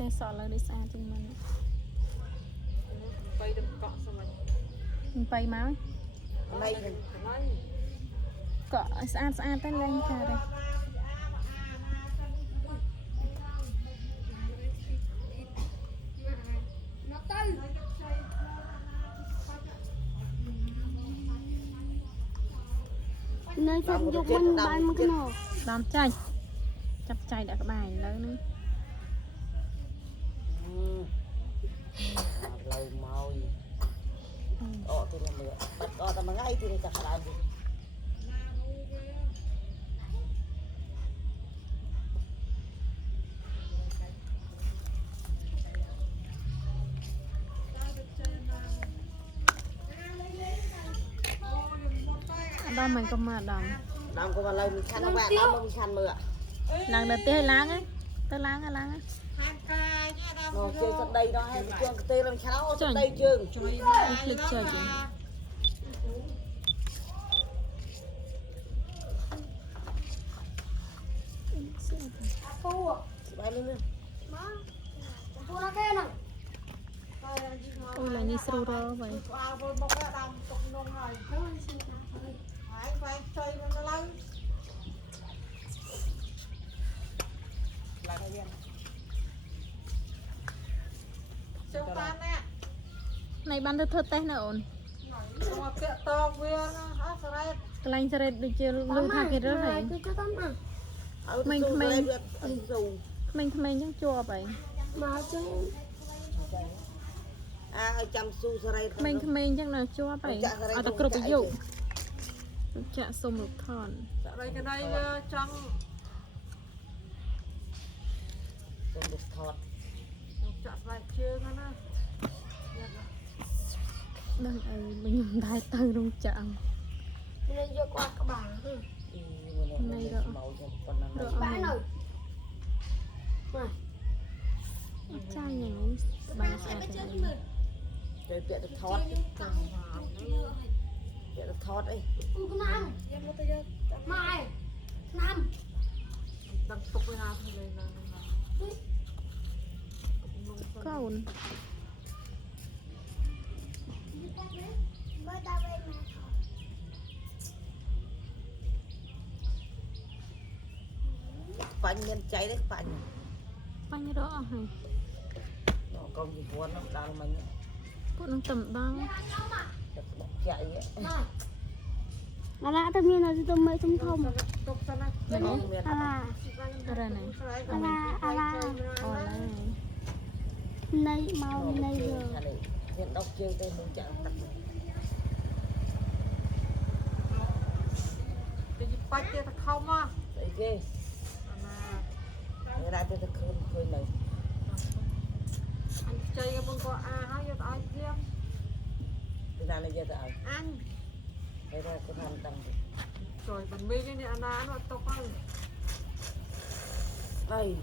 តែសក់ឡើងនេះស្អាតជាងមុនไปดำเกาะสมัย មិនបៃមក ណៃ កក់ឲ្យស្អាតទៅឡើងការដែរ nơi chân dục mình bay một cái nổ ដំចាច់ចាប់ចាច់ដាក់ក្បាយឥឡូវហ្នឹង lâu mau thì là mưa bắt ta mà ngay thì chặt lại đi ដំមិនក៏មកដំ đam có vào lâu mình chăn các bạn đam mà mình chăn mưa ឡើងដល់ទេឲ្យឡើងហ្នឹងទៅឡើងហ្នឹង nó chơi sân đây nó hay chơi cái tê làm cháo sân đây trường ភ្លេចចុច bay lên អូយឡើងនេះស្រួលរវិញ châu tan nè ណៃបានទៅធ្វើតេស្តនៅអូន mà kẹo to viên á sợi កន្លែងសរេតដូចជាលឺថាគេរើសហើយ cứ cho tắm à ក្មេងៗ dù ក្មេងៗចឹងជាប់ហើយ mà chứ à hơi chăm su sợi ក្មេងៗចឹងនៅជាប់ហើយអត់ទៅគ្រប់អាយុចាក់សុំរូបថន đây cái đây trong con được thọt chặt lại chưa nó ដឹងអីខ្ញុំដែរទៅរោងចក្រ nên vô qua các bạn này rồi màu cho con nó bãi rồi ចាញ់យ៉ាងនេះបានស្អាតតែ chơi tiện được thọt tiện được thọt ấy cứ năm mai năm đang tục với hà thôi này កូន bơi ta về mà phanh nhân cháy đấy phanh បាញ់រកអស់ហើយ nó công gì cuốn nó đang mình ពួកនឹងតំដល់ chạy ấy à là tự nhiên là tôi mới thông thông tục ra này មែនទេ không biết à là អរណៃ à là អូឡើយ này màu này giờ hiện đốc chơi tên mình chẳng tắt cái gì bạch kia ta không á đấy ghê người ta tôi không khơi này anh chơi cái bông có hai giờ ai riêng người ta này giờ ta anh người ta có tham tâm rồi mình mi cái này anh nó tục ăn đây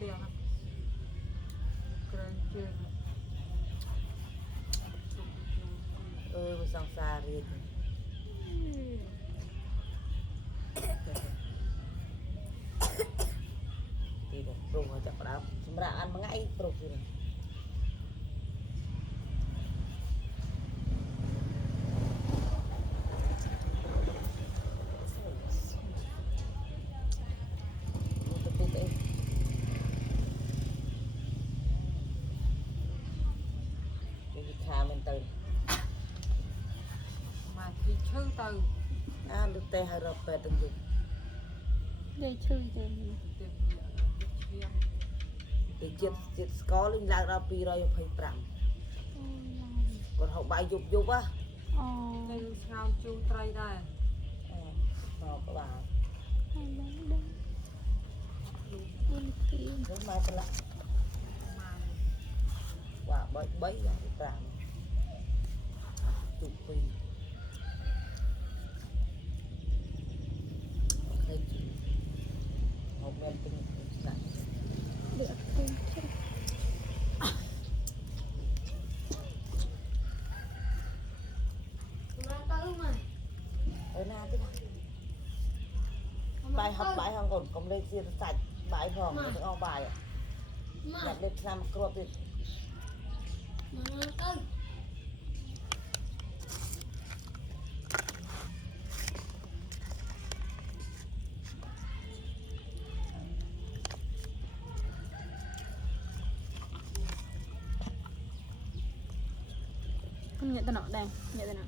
tiền keren chưa sang xa đi thì được rung ở chợ đá chúng ta ăn mà ngay rung gì này mà thì chư từ ăn được tê hay rập về từng dụng និយាយឈឺទេ tiền riêng thì chết có linh lạc ra pi rồi phải trầm còn họ bay dục dục á អូ đây sao chu trai đây nó các bạn ហើយឡើងដឹងនេះទី nếu mai phải lại mà quả bấy bấy là trầm chụp pi một men tinh sạch លឿនពេញជ្រះ mà tới mà ở na thế nào bài học bài hàng còn công lên chia sạch bài phòng nó ao bài ạ Đặt lên làm cột đi. Con nhẹ tay nọ đây, nhẹ tay nọ.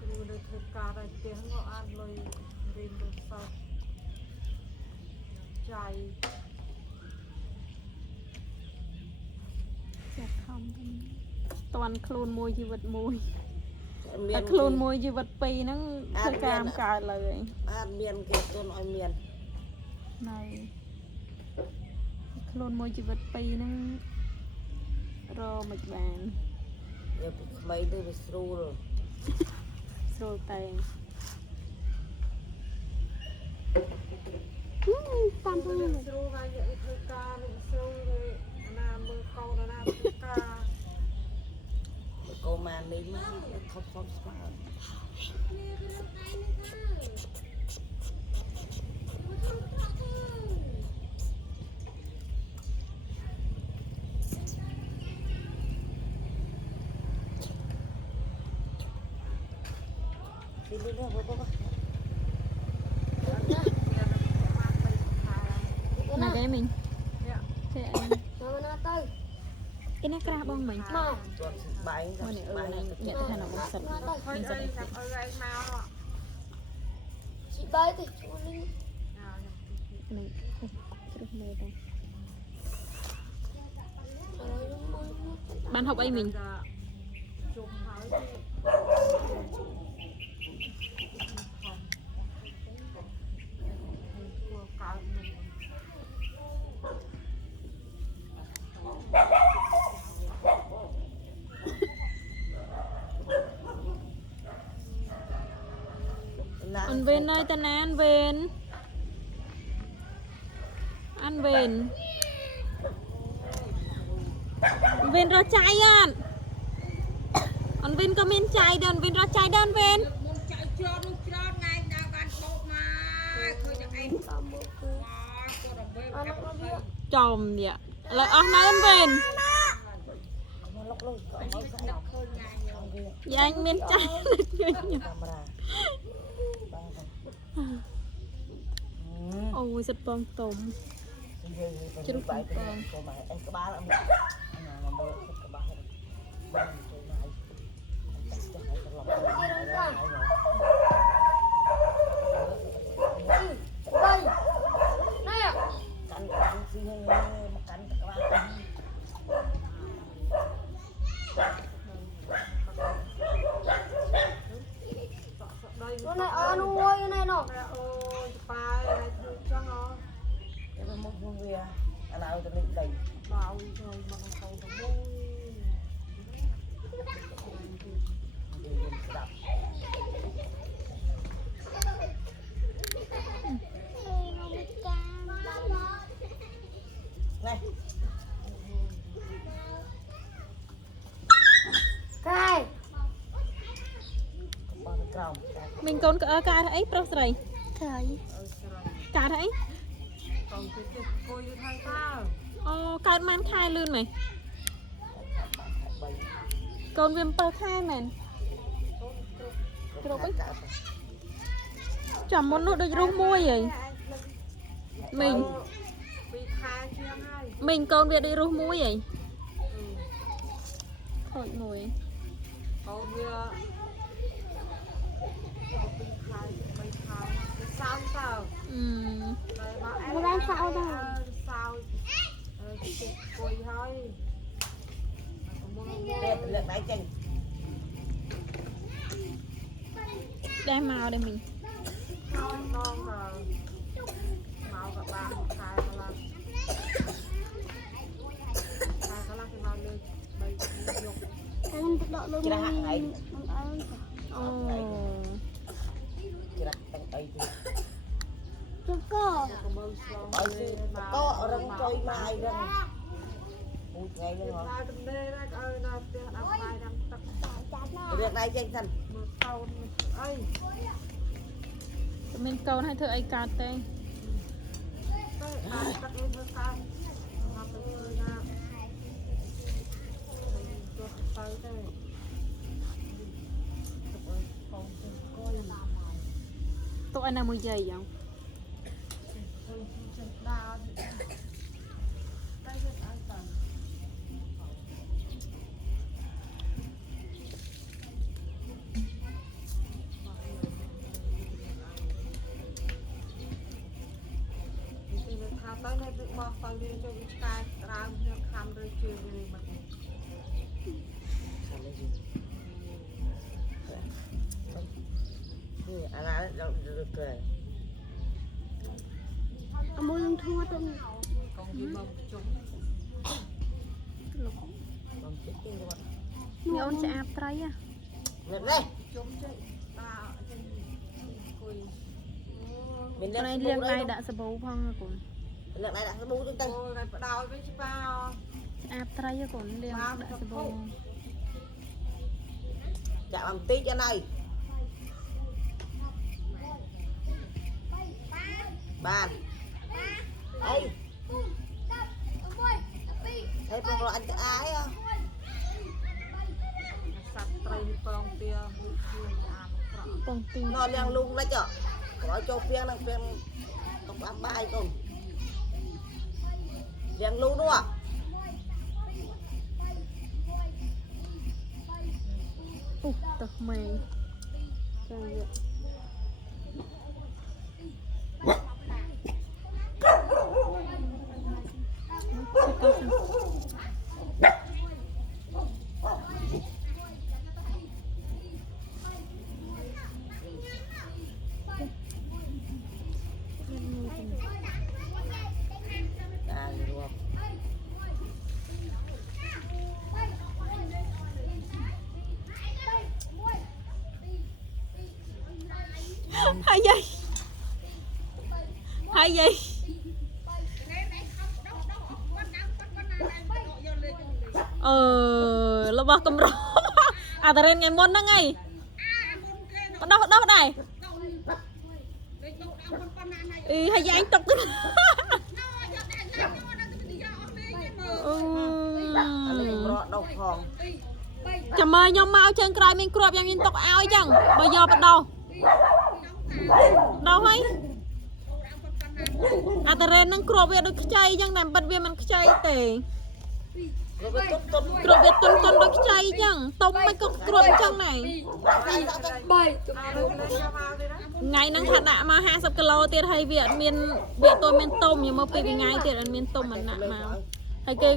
Cứ được thực cả rồi tiếng họ ăn rồi rìm được sau chạy ចាក់ខំតន់ខ្លួនមួយជីវិតមួយ តែ Miền ខ្លួនមួយជីវិតពីរហ្នឹងធ្វើការមកើតលើឯង ăn miền kia tôn oi miền. ណៃខ្លួនមួយជីវិតពីរហ្នឹងរមិនបាន Giờ mấy đứa bị sưu rồi. ស្រួលតែង តាមទៅ ស្រួលហើយយកធ្វើការនឹងស្រួលrồiណាមើលកូនណាធ្វើការ Cô mà mình mà không không sao. Đi đi đi bố bố. ណាគេមិញ នេះ ទេអី មកណាទៅ អីណាក្រាស់បងមិញ មក Tuần bánh មកនេះអឺ bánh អ្នកទៅថានៅបងសិត ហុយ មាន អី សិត ចាំអើយមក ជីបាយទៅជួននេះ នឹងជ្រុះមើលទៅបានហូបអីមិញ ជុំហើយធ្វើកើតនឹង អនវេនហើយតាណានវេនអានវេនវេនរកចាយអត់អនវេនក៏មានចាយដែរអនវេនរកចាយដែរអនវេន មុំចាក់ជាប់នោះច្រើនថ្ងៃដើរបានបោកមកឃើញតែឯង តាមមកគឺ គាត់ទៅវិញ អត់មកវា ចំនេះឥឡូវអស់នៅអនវេន Nó lóc lóc có máu say. Không kia យ៉ាញ់មានចាយញញ camera. Ba con. អូយសិតបងតុំ Chứ lúc bài cô mày em có ba lắm. Anh nào mà mơ thích có ba hết. Ba mình chơi này. Anh chắc cho hai con lọc. bay nè Cắn cắn xí mà cắn các bạn. đây con này nuôi cái này nó ôi ba này thương cho nó Cái nó mông không về. Anh nào cho mình đầy. bảo rồi mà nó cầu nó môi Đi lên đập. Này. cái Ba cái còng. មិញកូនក៏ការអីប្រុសស្រី thấy ơi trời ការអី còn cái tiệc coi như thay ta អូកើតបានខែលឿនមែន Bảy. កូនវា7ខែមែន Cục hết cả. ចាំមុននោះដូចរស់មួយហីមិញ bị khai chiang hay មិញកូនវាដូចរស់មួយហី ừ. ខូចមួយ còn kia bị khai bị khai sao sao អឺ đây bà em Nó đang sao đâu? sao tiệc coi thôi เลือกไหนจริง ដែរមកដែរមិញ con màu các bạn khai các bạn khai các bạn thì vào lên bây dục cái đọ luôn Kira hạng này. អូ Kira teng tay tu. chưa có có mơ slow Bởi vì có rừng trôi mai rừng. Ui ngay luôn hả? khai tâm đê đó ơi là tiền ăn khai năm việc này trên sân មើលកូនអី មានកូនឲ្យធ្វើអីកើតទេ ទៅអាចទឹកអីមើលកូនមកទៅធ្វើណាទៅទៅទៅ ទុកឲ្យនៅមួយយាយយ៉ាង ដើរតែទៅអាចទៅ ទីនេះថាទៅនៅទឹកបោះទៅរៀនចូលវិឆ្កែក្រាមខ្ញុំខំរើជឿវាមក anh nói đâu được cười អមួយនឹងធួទៅ កងវាមកជុំ còn chết cái luôn នេះអូនឆ្អាបត្រីហ៎ lên đây ជុំចេះតាចេះអង្គុយ mình ត្រី lên លាង đây ដៃដាក់សាប៊ូផងកូន lên đây đặt cái bu trên tay អូយបដោយវិញច្បាស់ ឆ្អាបត្រីហ៎កូនលាងដាក់សាប៊ូ chạm bằng tí cho này bàn ấy thấy con rồi anh cái ái không សត្វត្រីប្រងទាមួយខ្លួនអាបក្រក់ ពងទី nó đang luôn đấy chứ có cho phiên đang phiên tổng ăn bài không đang luôn đúng không ពុះទឹកមេចាវា à luôn ហើយយាយហើយយាយរបស់កំរអាតារ៉េនថ្ងៃមុនហ្នឹងឯងបដោះដែរអីហើយយាយຕົកទៅអូ anh ấy bọt đâu phòng ចាំមើលខ្ញុំមកជើងក្រោយមានគ្រាប់យ៉ាងមានຕົកឲ្យចឹងបើយកបដោះហើយអាតារ៉េនហ្នឹងគ្រាប់វាដូចខ្ចីចឹងតែបិទវាមិនខ្ចីទេ rồi cái tốt tốt គ្រាប់វាតុនដូចខ្ចីចឹងតុំមិនក៏គ្រាប់ចឹងដែរ ឲ្យលេងយកមកទេណា ថ្ងៃហ្នឹងថាដាក់មក50គីឡូទៀតហើយវាអត់មានវាអត់មានទុំយកមកពីថ្ងៃទៀតអត់មានទុំមិនដាក់មកហើយគេ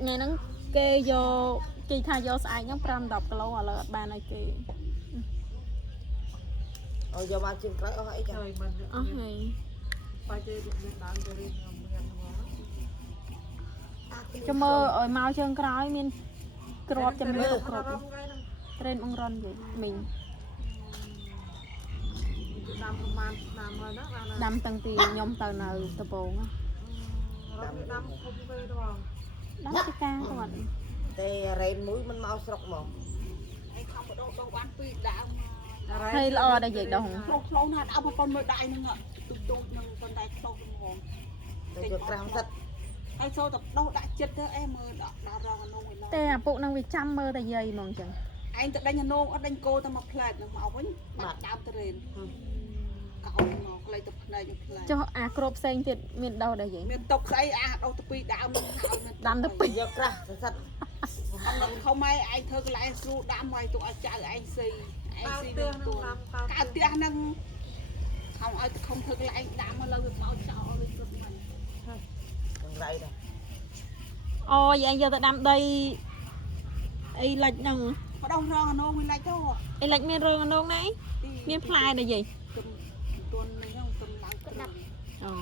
ថ្ងៃហ្នឹងគេយកគេថាយកស្អែកហ្នឹង5 10គីឡូឥឡូវអត់បានឲ្យគេ rồi giờ mà trên cái ở ấy ហើ chẳng យមិន អស់ហើយ បើជិះមានដើមទៅរៀនខ្ញុំមានមក ចាំមើលឲ្យមកជើងក្រោយមានគ្រាប់ចំណុចគ្រាប់ រំថ្ងៃហ្នឹង ត្រេនអងរនវិញមីង ដាំប្រហែលឆ្នាំហើយណាបាន ដាំតាំងពីខ្ញុំទៅនៅដំបង រំដាំគុំទៅដល់ ដាំពីការគាត់ tê rèn mũi mình mau sọc mà ហើយល្អដែរយាយដោះ ខ្លងណាស់អត់ប៉ុនមើលដៃហ្នឹងទូទូនឹងប៉ុន្តែខ្លងហ្នឹង rồi cho cam thật ហើយចូលតែដោះដាក់ចិត្តទៅអេមើលដាក់រងអនុងឯណោះ ទេអាពុកនឹងវាចាំមើលតែយាយហ្មងចឹង ឯងទៅដេញអនុងអត់ដេញគោទៅមកផ្លែតនឹងមកវិញបាត់ដើមទៅរេនកោមកក្លែងទៅផ្នែកនឹងផ្លែត ចុះអាគ្រាប់ផ្សេងទៀតមានដោះដែរយាយ មានតុកស្អីអាដោះទៅពីដើមនឹងហើយមាន ដាំទៅពីរ giờ cam thật អត់នឹងខំឲ្យឯងធ្វើកន្លែងស្រួលដាំឲ្យទុកឲ្យចៅឯងស៊ីឯង តើ ស៊ី ទឿ នឹង ន ទួ ហ្នឹងដាំតើ កើតផ្ទះហ្នឹងខំឲ្យខំធ្វើកន្លែងដាំមកលើវាមកចោលវិញគ្រប់ហ្នឹង còn đây này អូយឯងយកទៅដាំដីអីលិចហ្នឹង បដោះរងអនុងវិញឡាច់ទៅ អីលិចមានរងអនងណាមានផ្លែដែរយាយ ទួនហ្នឹងទំឡើងក្តាប់ អូ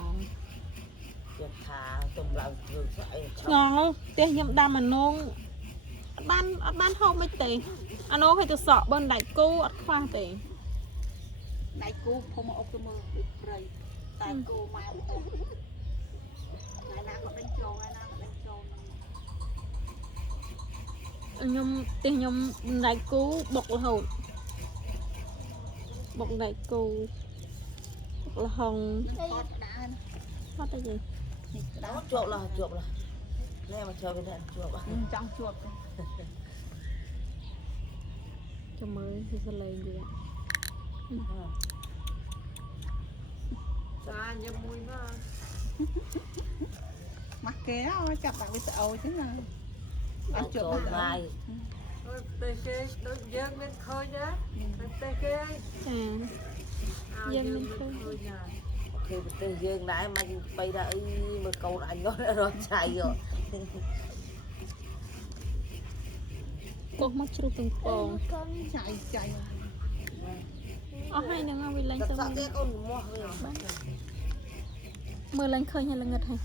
giờ thả tùm lần thường sợi ឆ្ងល់ផ្ទះខ្ញុំដាំអនងអត់បានហូបមិនទេអនងឲ្យទៅសក់បនដៃគូអត់ខ្វះទេ ដៃគូភុំមកអុកទៅមើលដូចព្រៃតែគូម៉ែទៅថ្ងៃណាក៏ដេញចូលថ្ងៃណាក៏ដេញចូល ខ្ញុំផ្ទះខ្ញុំដៃគូបុករហូតបុកដៃគូបុកលហុង អត់ដាន អត់ទេយាយ នេះក្តៅ Đó chuột là nè mà chơi bên đây chuột à ចង់ជួបទៅ ចាំមើលពីសលេងទៀត ចាញ៉ាំមួយមក មកគេឲ្យចាប់ដាក់វីដេអូចឹងណាអត់ជួប chuột ទៅ này អើតែគេដូចយើងមានឃើញណាតែគេ ចា យើងមានឃើញណា thì bên dương nãy mà bay ra mà câu anh nó đã rồi chạy rồi កោះមកជ្រុះទាំងពង ចៃចៃ អស់ហើយនឹងឲ្យវាលេង thật ទៅ sự thế con mua hơi មើលឡើងឃើញហើយល្ងឹតហើយ